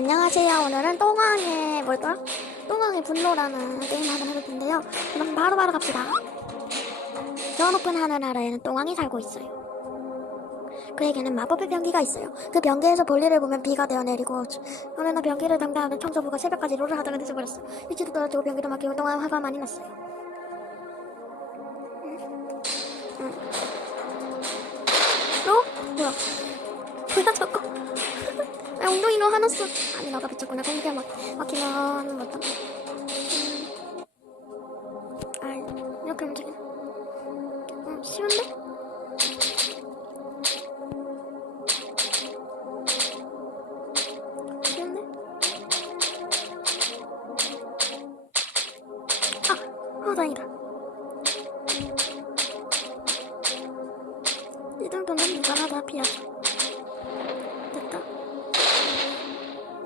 안녕하세요. 오늘은 똥왕의 뭐였더라? 똥왕의 분노라는 게임을 한번 해볼 텐데요. 그럼 바로 갑시다. 저 높은 하늘 아래에는 똥왕이 살고 있어요. 그에게는 마법의 변기가 있어요. 그 변기에서 볼일을 보면 비가 되어 내리고, 어느 날 변기를 담당하는 청소부가 새벽까지 롤을 하다가 늦어버렸어. 일찍도 떨어지고 변기도 막히고 똥왕은 화가 많이 났어요. 뭐야? 뭐야 저거? 엉덩이로 화났어. 아니 너가 미쳤구나. 공기가 막히면 뭐다? 이렇게 움직이네. 쉬운데? 쉬운데? 다행이다. 이 정도는 무난하다. 피하죠. 됐다.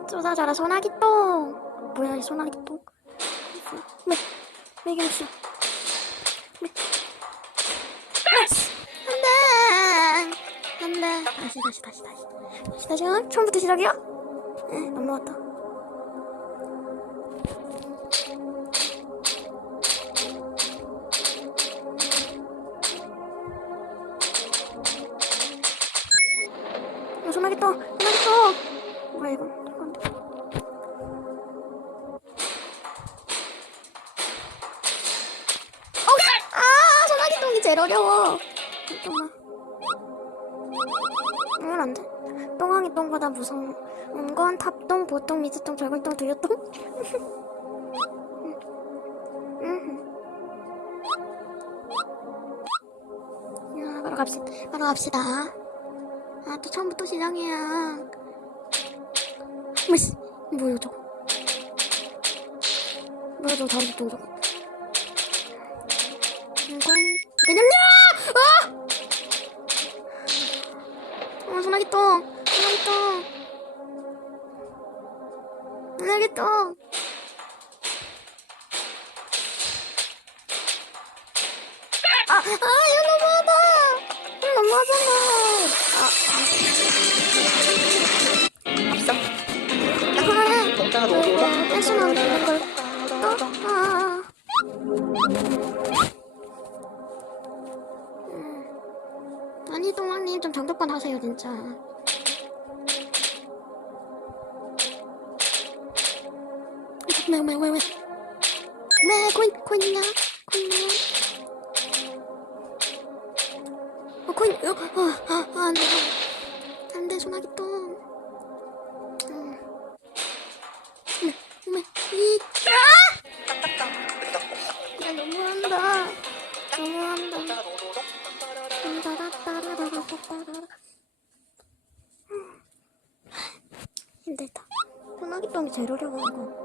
쏟아져라 소나기똥. 뭐야 이 소나기똥? 왜 이게 없어? 안돼. 다시. 처음부터 시작이야? 넘어왔다. 소나기똥. 뭐야 이거? 소나기똥이 제일 어려워. 잠깐만. 안 돼. 똥왕이 똥보다 무서운 건 탑똥, 보똥, 미스똥, 절골똥, 두유똥? 바로 갑시다. 또 처음부터 시작이야. 뭐야 저거? 뭐야 저거 다리 저거? 그냥요! 소나기똥. 이거 너무하잖아. 없어? 공짜가 너무 떼수는 되는 걸 또? 아니 똥왕님 좀 정도껏 하세요 진짜. 왜 코인이냐? 코인. 안돼 소나기똥. 야 너무한다. 힘들다. 소나기똥이 제일 어려워 이거.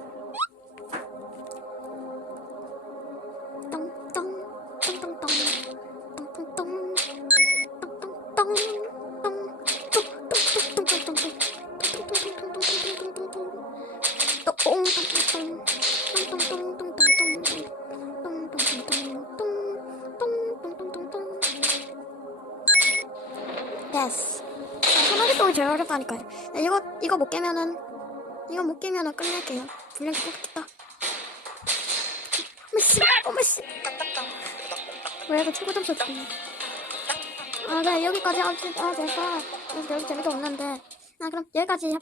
됐어. 소나기똥이 제일 어렵다니까요. 이거 못 깨면은 끝낼게요. 분량 뽑겠다. 어머씨. 왜 이거 최고 점수 줬네. 그래 여기까지 합시다. 제가 여기 재미도 없는데. 그럼 여기까지